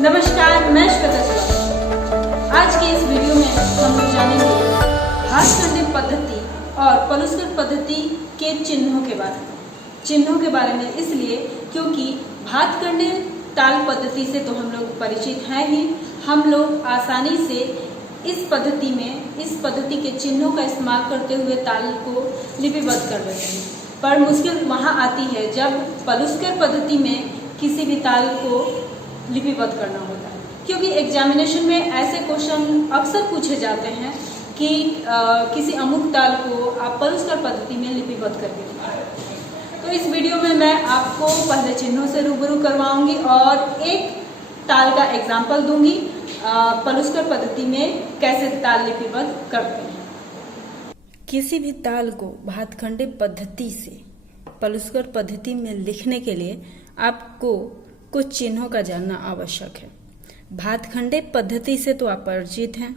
नमस्कार, मैं श्वेता चौधरी। आज के इस वीडियो में हम लोग जानेंगे भातखंडे पद्धति और पलुस्कर पद्धति के चिन्हों के बारे में इसलिए क्योंकि भातखंडे ताल पद्धति से तो हम लोग परिचित हैं ही। हम लोग आसानी से इस पद्धति के चिन्हों का इस्तेमाल करते हुए ताल को लिपिबद्ध कर देते हैं, पर मुश्किल वहाँ आती है जब पलुस्कर पद्धति में किसी भी ताल को लिपिबद्ध करना होता है, क्योंकि एग्जामिनेशन में ऐसे क्वेश्चन अक्सर पूछे जाते हैं कि किसी अमुक ताल को आप पलुस्कर पद्धति में लिपिबद्ध करके दिखाएं। तो इस वीडियो में मैं आपको पहले चिन्हों से रूबरू करवाऊंगी और एक ताल का एग्जाम्पल दूंगी पलुस्कर पद्धति में कैसे ताल लिपिबद्ध करते हैं। किसी भी ताल को भातखंडे पद्धति से पलुस्कर पद्धति में लिखने के लिए आपको कुछ चिन्हों का जानना आवश्यक है। भातखंडे पद्धति से तो आप परिचित हैं,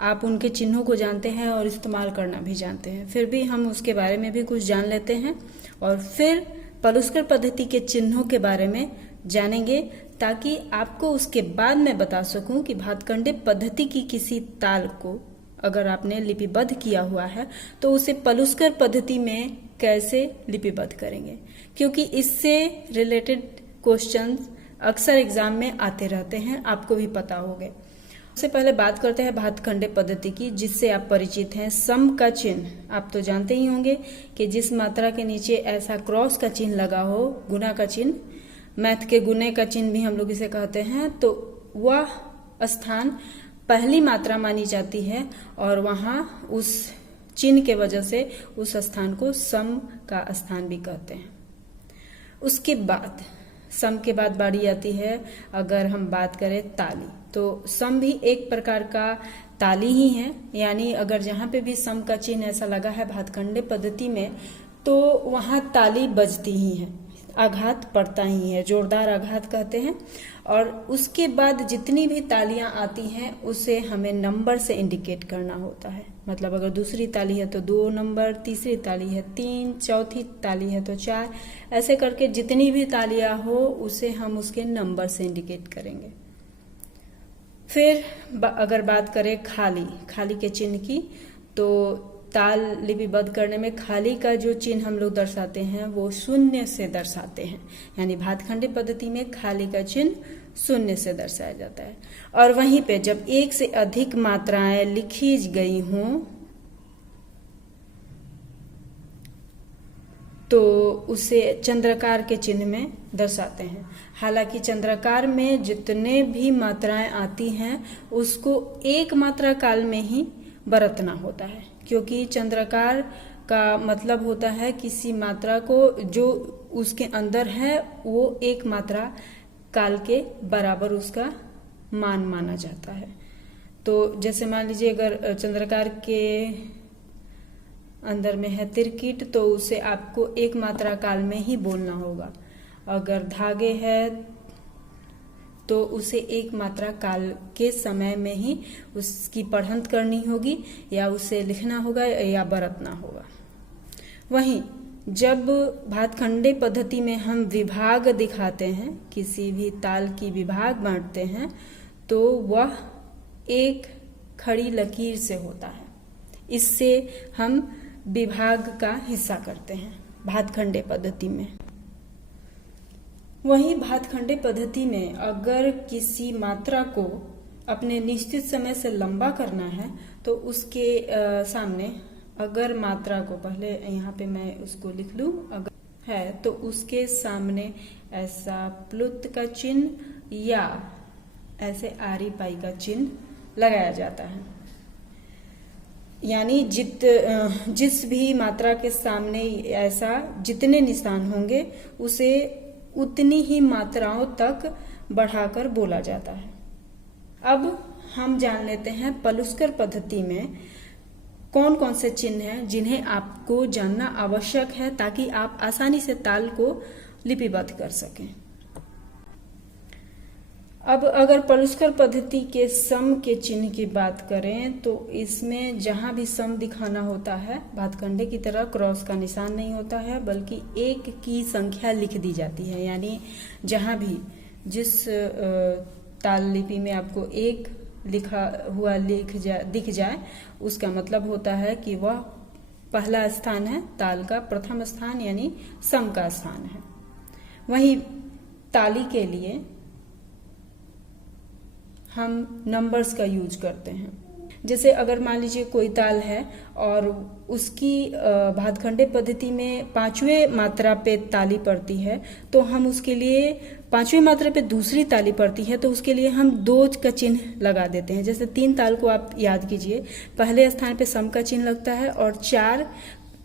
आप उनके चिन्हों को जानते हैं और इस्तेमाल करना भी जानते हैं। फिर भी हम उसके बारे में भी कुछ जान लेते हैं और फिर पलुस्कर पद्धति के चिन्हों के बारे में जानेंगे, ताकि आपको उसके बाद मैं बता सकूं कि भातखंडे पद्धति की किसी ताल को अगर आपने लिपिबद्ध किया हुआ है तो उसे पलुस्कर पद्धति में कैसे लिपिबद्ध करेंगे, क्योंकि इससे रिलेटेड क्वेश्चंस अक्सर एग्जाम में आते रहते हैं, आपको भी पता होगा। सबसे पहले बात करते हैं भातखंडे पद्धति की, जिससे आप परिचित हैं। सम का चिन्ह आप तो जानते ही होंगे कि जिस मात्रा के नीचे ऐसा क्रॉस का चिन्ह लगा हो, गुना का चिन्ह, मैथ के गुने का चिन्ह भी हम लोग इसे कहते हैं, तो वह स्थान पहली मात्रा मानी जाती है और वहां उस चिन्ह के वजह से उस स्थान को सम का स्थान भी कहते हैं। उसके बाद सम के बाद बारी आती है, अगर हम बात करें ताली, तो सम भी एक प्रकार का ताली ही है। यानी अगर जहां पे भी सम का चिन्ह ऐसा लगा है भातखंडे पद्धति में, तो वहां ताली बजती ही है, आघात पड़ता ही है, जोरदार आघात कहते हैं। और उसके बाद जितनी भी तालियां आती हैं उसे हमें नंबर से इंडिकेट करना होता है। मतलब अगर दूसरी ताली है तो 2 नंबर, तीसरी ताली है 3, चौथी ताली है तो 4, ऐसे करके जितनी भी तालियां हो उसे हम उसके नंबर से इंडिकेट करेंगे। फिर अगर बात करें खाली के चिन्ह की, तो ताल लिपिबद्ध करने में खाली का जो चिन्ह हम लोग दर्शाते हैं वो शून्य से दर्शाते हैं। यानी भातखंडे पद्धति में खाली का चिन्ह शून्य से दर्शाया जाता है। और वहीं पे जब एक से अधिक मात्राएं लिखी गई हों तो उसे चंद्राकार के चिन्ह में दर्शाते हैं। हालांकि चंद्राकार में जितने भी मात्राएं आती हैं उसको एक मात्रा काल में ही बरतना होता है, क्योंकि चंद्राकार का मतलब होता है किसी मात्रा को जो उसके अंदर है वो एक मात्रा काल के बराबर उसका मान माना जाता है। तो जैसे मान लीजिए अगर चंद्राकार के अंदर में है तिरकिट, तो उसे आपको एक मात्रा काल में ही बोलना होगा। अगर धागे है तो उसे एक मात्रा काल के समय में ही उसकी पढ़ंत करनी होगी, या उसे लिखना होगा या बरतना होगा। वहीं जब भातखंडे पद्धति में हम विभाग दिखाते हैं, किसी भी ताल की विभाग बांटते हैं, तो वह एक खड़ी लकीर से होता है। इससे हम विभाग का हिस्सा करते हैं भातखंडे पद्धति में। वहीं भातखंडे पद्धति में अगर किसी मात्रा को अपने निश्चित समय से लंबा करना है तो उसके सामने अगर मात्रा को, पहले यहाँ पे मैं उसको लिख लूं, अगर है तो उसके सामने ऐसा प्लुत का चिन्ह या ऐसे आरी पाई का चिन्ह लगाया जाता है। यानी जिस भी मात्रा के सामने ऐसा जितने निशान होंगे उसे उतनी ही मात्राओं तक बढ़ाकर बोला जाता है। अब हम जान लेते हैं पलुस्कर पद्धति में कौन कौन से चिन्ह हैं जिन्हें आपको जानना आवश्यक है, ताकि आप आसानी से ताल को लिपिबद्ध कर सकें। अब अगर पलुस्कर पद्धति के सम के चिन्ह की बात करें तो इसमें जहां भी सम दिखाना होता है, भातखंडे की तरह क्रॉस का निशान नहीं होता है, बल्कि एक की संख्या लिख दी जाती है। यानी जहां भी जिस ताल लिपि में आपको एक लिखा हुआ दिख जाए, उसका मतलब होता है कि वह पहला स्थान है, ताल का प्रथम स्थान यानी सम का स्थान है। वहीं ताली के लिए हम नंबर्स का यूज करते हैं। जैसे अगर मान लीजिए कोई ताल है और उसकी भातखंडे पद्धति में 5वें मात्रा पे ताली पड़ती है, तो हम उसके लिए 5वें मात्रा पे दूसरी ताली पड़ती है तो उसके लिए हम 2 का चिन्ह लगा देते हैं। जैसे 3 ताल को आप याद कीजिए, पहले स्थान पे सम का चिन्ह लगता है और 4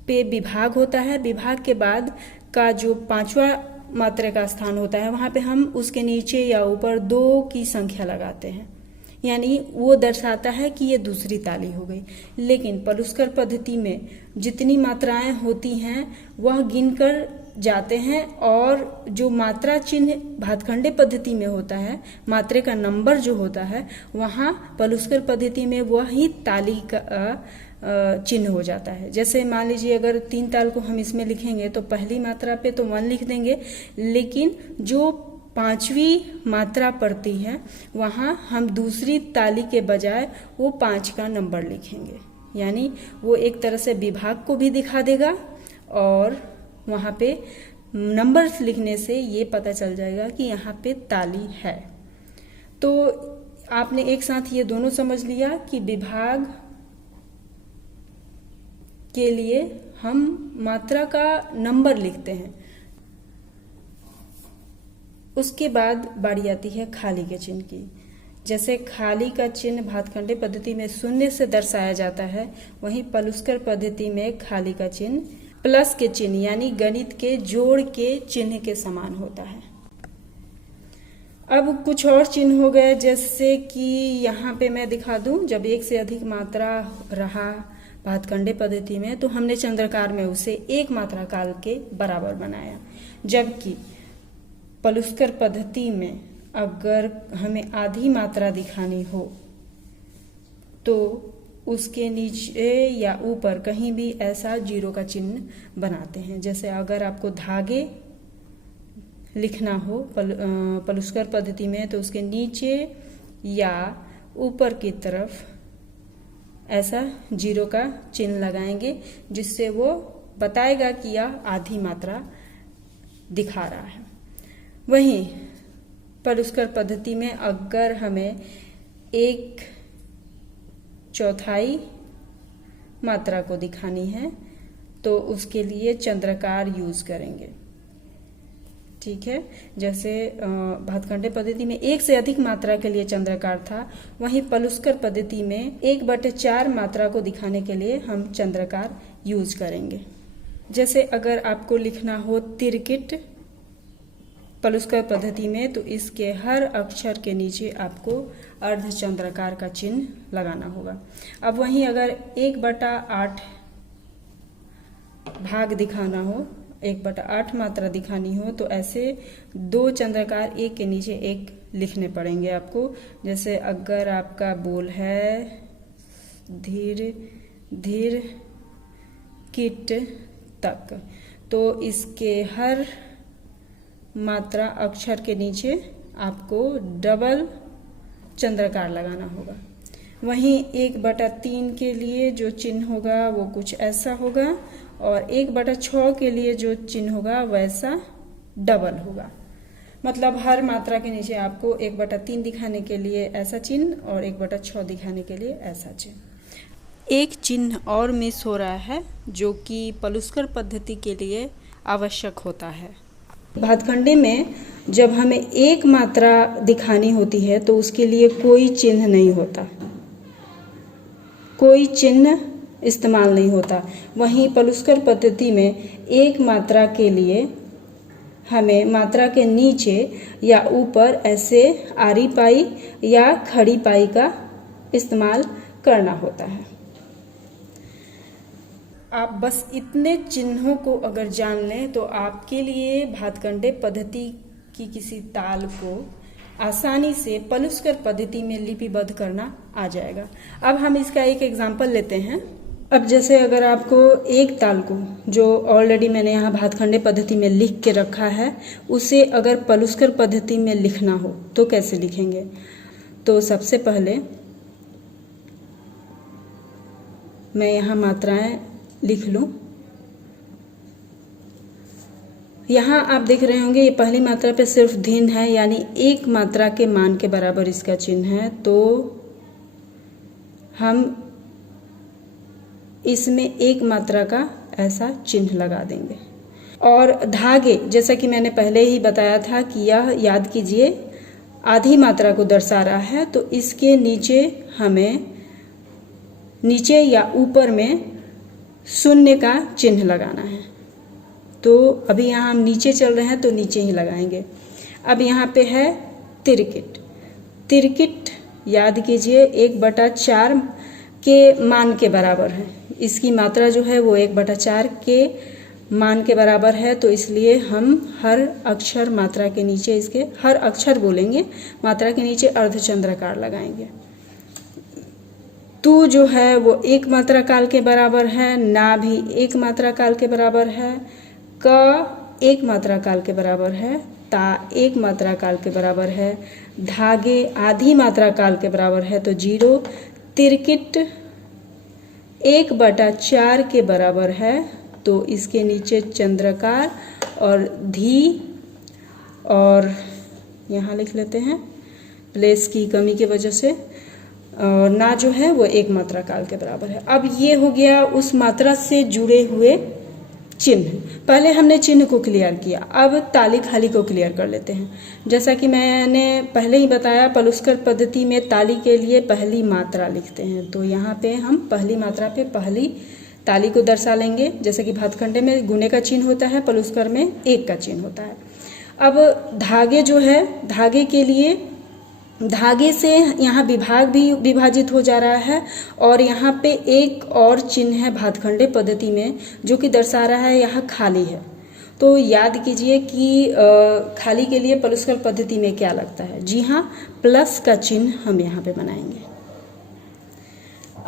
पे विभाग होता है। विभाग के बाद का जो 5वां मात्रा का स्थान होता है, वहां पे हम उसके नीचे या ऊपर 2 की संख्या लगाते हैं, यानी वो दर्शाता है कि ये दूसरी ताली हो गई। लेकिन पलुस्कर पद्धति में जितनी मात्राएं होती हैं वह गिनकर जाते हैं और जो मात्रा चिन्ह भातखंडे पद्धति में होता है, मात्रे का नंबर जो होता है, वहां पलुस्कर पद्धति में वही ताली का चिन्ह हो जाता है। जैसे मान लीजिए अगर 3 ताल को हम इसमें लिखेंगे तो पहली मात्रा पे तो 1 लिख देंगे, लेकिन जो 5वीं मात्रा पड़ती है वहां हम दूसरी ताली के बजाय वो 5 का नंबर लिखेंगे, यानी वो एक तरह से विभाग को भी दिखा देगा और वहां पे नंबर्स लिखने से ये पता चल जाएगा कि यहाँ पे ताली है। तो आपने एक साथ ये दोनों समझ लिया कि विभाग के लिए हम मात्रा का नंबर लिखते हैं। उसके बाद बारी आती है खाली के चिन्ह की। जैसे खाली का चिन्ह भातखंडे पद्धति में 0 से दर्शाया जाता है, वहीं पलुस्कर पद्धति में खाली का चिन्ह प्लस के चिन्ह यानी गणित के जोड़ के चिन्ह के समान होता है। अब कुछ और चिन्ह हो गए, जैसे कि यहाँ पे मैं दिखा दूं, जब 1 से अधिक मात्रा रहा भातखंडे पद्धति में तो हमने चंद्रकार में उसे 1 मात्रा काल के बराबर बनाया, जबकि पलुस्कर पद्धति में अगर हमें आधी मात्रा दिखानी हो तो उसके नीचे या ऊपर कहीं भी ऐसा 0 का चिन्ह बनाते हैं। जैसे अगर आपको धागे लिखना हो पलुस्कर पद्धति में तो उसके नीचे या ऊपर की तरफ ऐसा 0 का चिन्ह लगाएंगे, जिससे वो बताएगा कि यह आधी मात्रा दिखा रहा है। वहीं पलुस्कर पद्धति में अगर हमें 1/4 मात्रा को दिखानी है तो उसके लिए चंद्रकार यूज करेंगे। ठीक है, जैसे भातखंडे पद्धति में 1 से अधिक मात्रा के लिए चंद्रकार था, वहीं पलुस्कर पद्धति में 1/4 मात्रा को दिखाने के लिए हम चंद्रकार यूज करेंगे। जैसे अगर आपको लिखना हो तिरकिट पलुस्कर पद्धति में तो इसके हर अक्षर के नीचे आपको अर्धचंद्राकार का चिन्ह लगाना होगा। अब वहीं अगर 1/8 भाग दिखाना हो, 1/8 मात्रा दिखानी हो तो ऐसे 2 चंद्राकार एक के नीचे एक लिखने पड़ेंगे आपको। जैसे अगर आपका बोल है धीर धीर किट तक, तो इसके हर मात्रा अक्षर के नीचे आपको डबल चंद्रकार लगाना होगा। वहीं 1/3 के लिए जो चिन्ह होगा वो कुछ ऐसा होगा और 1/6 के लिए जो चिन्ह होगा वैसा डबल होगा। मतलब हर मात्रा के नीचे आपको 1/3 दिखाने के लिए ऐसा चिन्ह और 1/6 दिखाने के लिए ऐसा चिन्ह। एक चिन्ह और मिस हो रहा है जो कि पलुस्कर पद्धति के लिए आवश्यक होता है। भातखंडे में जब हमें 1 मात्रा दिखानी होती है तो उसके लिए कोई चिन्ह नहीं होता, कोई चिन्ह इस्तेमाल नहीं होता। वहीं पलुस्कर पद्धति में 1 मात्रा के लिए हमें मात्रा के नीचे या ऊपर ऐसे आरी पाई या खड़ी पाई का इस्तेमाल करना होता है। आप बस इतने चिन्हों को अगर जान लें तो आपके लिए भातखंडे पद्धति की किसी ताल को आसानी से पलुस्कर पद्धति में लिपिबद्ध करना आ जाएगा। अब हम इसका एक एग्जाम्पल लेते हैं। अब जैसे अगर आपको एक ताल को, जो ऑलरेडी मैंने यहाँ भातखंडे पद्धति में लिख के रखा है, उसे अगर पलुस्कर पद्धति में लिखना हो तो कैसे लिखेंगे? तो सबसे पहले मैं यहाँ मात्राएं लिख लूँ। यहाँ आप देख रहे होंगे ये पहली मात्रा पे सिर्फ धीन है, यानी एक मात्रा के मान के बराबर इसका चिन्ह है, तो हम इसमें एक मात्रा का ऐसा चिन्ह लगा देंगे। और धागे, जैसा कि मैंने पहले ही बताया था कि यह, याद कीजिए, आधी मात्रा को दर्शा रहा है, तो इसके नीचे हमें, नीचे या ऊपर में शून्य का चिन्ह लगाना है। तो अभी यहाँ हम नीचे चल रहे हैं तो नीचे ही लगाएंगे। अब यहाँ पे है तिरकिट। तिरकिट याद कीजिए 1/4 के मान के बराबर है। इसकी मात्रा जो है वो 1/4 के मान के बराबर है, तो इसलिए हम हर अक्षर मात्रा के नीचे, इसके हर अक्षर बोलेंगे, मात्रा के नीचे अर्धचंद्राकार लगाएंगे। तू जो है वो 1 मात्रा काल के बराबर है, ना भी 1 मात्रा काल के बराबर है, क 1 मात्रा काल के बराबर है, ता 1 मात्रा काल के बराबर है, धागे आधी मात्रा काल के बराबर है तो 0, तिरकिट 1/4 के बराबर है तो इसके नीचे चंद्राकार और धी, और यहाँ लिख लेते हैं प्लेस की कमी की वजह से, और ना जो है वो 1 मात्रा काल के बराबर है। अब ये हो गया उस मात्रा से जुड़े हुए चिन्ह। पहले हमने चिन्ह को क्लियर किया, अब ताली खाली को क्लियर कर लेते हैं। जैसा कि मैंने पहले ही बताया, पलुस्कर पद्धति में ताली के लिए पहली मात्रा लिखते हैं, तो यहाँ पे हम पहली मात्रा पे पहली ताली को दर्शा लेंगे। जैसे कि भातखंडे में गुने का चिन्ह होता है, पलुस्कर में 1 का चिन्ह होता है। अब धागे जो है, धागे के लिए, धागे से यहाँ विभाग भी विभाजित हो जा रहा है, और यहाँ पे एक और चिन्ह है भातखंडे पद्धति में जो कि दर्शा रहा है यहाँ खाली है। तो याद कीजिए कि खाली के लिए पलुस्कर पद्धति में क्या लगता है? जी हाँ, प्लस का चिन्ह हम यहाँ पे बनाएंगे।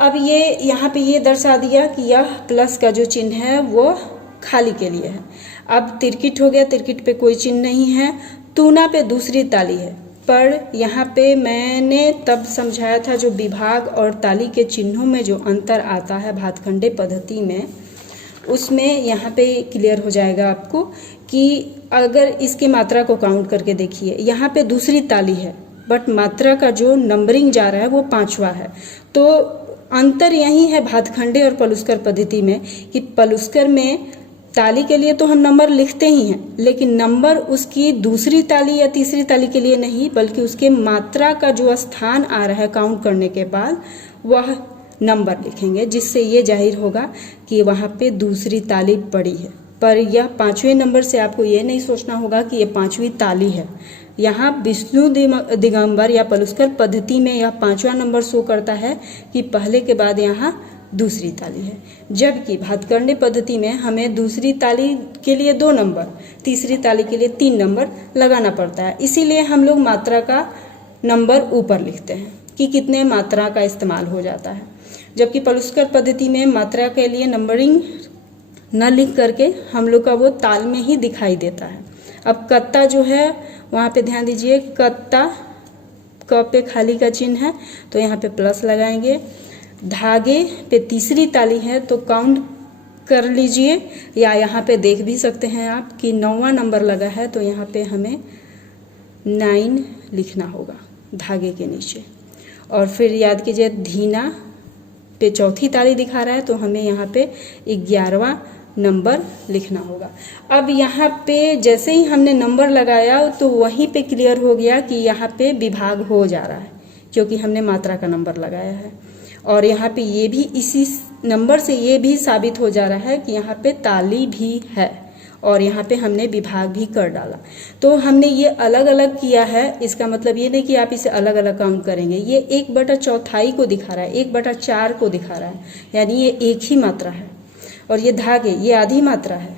अब ये यहाँ पे ये दर्शा दिया कि यह प्लस का जो चिन्ह है वो खाली के लिए है। अब तिरकिट हो गया, तिरकिट पे कोई चिन्ह नहीं है। तूना पे दूसरी ताली है, पर यहाँ पे मैंने तब समझाया था जो विभाग और ताली के चिन्हों में जो अंतर आता है भातखंडे पद्धति में, उसमें यहाँ पे क्लियर हो जाएगा आपको कि अगर इसके मात्रा को काउंट करके देखिए, यहाँ पे दूसरी ताली है बट मात्रा का जो नंबरिंग जा रहा है वो 5वां है। तो अंतर यही है भातखंडे और पलुस्कर पद्धति में कि पलुस्कर में ताली के लिए तो हम नंबर लिखते ही हैं, लेकिन नंबर उसकी दूसरी ताली या तीसरी ताली के लिए नहीं, बल्कि उसके मात्रा का जो स्थान आ रहा है काउंट करने के बाद वह नंबर लिखेंगे, जिससे ये जाहिर होगा कि वहाँ पे दूसरी ताली पड़ी है। पर यह 5वें नंबर से आपको ये नहीं सोचना होगा कि ये 5वीं ताली है। यहाँ विष्णु दिगंबर या पलुस्कर पद्धति में यह 5वां नंबर शो करता है कि पहले के बाद यहाँ दूसरी ताली है, जबकि भातखंडे पद्धति में हमें दूसरी ताली के लिए 2 नंबर, तीसरी ताली के लिए 3 नंबर लगाना पड़ता है। इसीलिए हम लोग मात्रा का नंबर ऊपर लिखते हैं कि कितने मात्रा का इस्तेमाल हो जाता है, जबकि पलुस्कर पद्धति में मात्रा के लिए नंबरिंग न लिख करके हम लोग का वो ताल में ही दिखाई देता है। अब कत्ता जो है वहाँ पे ध्यान दीजिए, कत्ता क पे खाली का चिन्ह है तो यहाँ पे प्लस लगाएंगे। धागे पे तीसरी ताली है तो काउंट कर लीजिए, या यहाँ पे देख भी सकते हैं आप कि 9वां नंबर लगा है, तो यहाँ पे हमें 9 लिखना होगा धागे के नीचे। और फिर याद कीजिए धीना पे चौथी ताली दिखा रहा है तो हमें यहाँ पे 11वां नंबर लिखना होगा। अब यहाँ पे जैसे ही हमने नंबर लगाया तो वहीं पे क्लियर हो गया कि यहाँ पे विभाग हो जा रहा है, क्योंकि हमने मात्रा का नंबर लगाया है। और यहाँ पे ये भी, इसी नंबर से ये भी साबित हो जा रहा है कि यहाँ पे ताली भी है और यहाँ पे हमने विभाग भी कर डाला। तो हमने ये अलग अलग किया है, इसका मतलब ये नहीं कि आप इसे अलग अलग काउंट करेंगे। ये 1/4 को दिखा रहा है, 1/4 को दिखा रहा है, यानी ये एक ही मात्रा है। और ये धागे, ये आधी मात्रा है।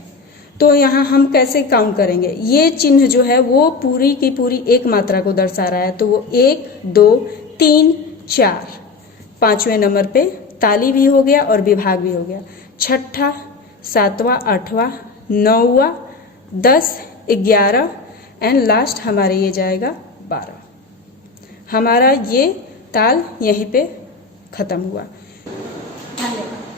तो यहाँ हम कैसे काउंट करेंगे? ये चिन्ह जो है वो पूरी की पूरी एक मात्रा को दर्शा रहा है, तो वो 1, 2, 3, 4, 5वें नंबर पे ताली भी हो गया और विभाग भी हो गया। छठा, सातवां, आठवां, नौवां, 10, 11 एंड लास्ट हमारे ये जाएगा 12। हमारा ये ताल यहीं पे खत्म हुआ। धन्यवाद।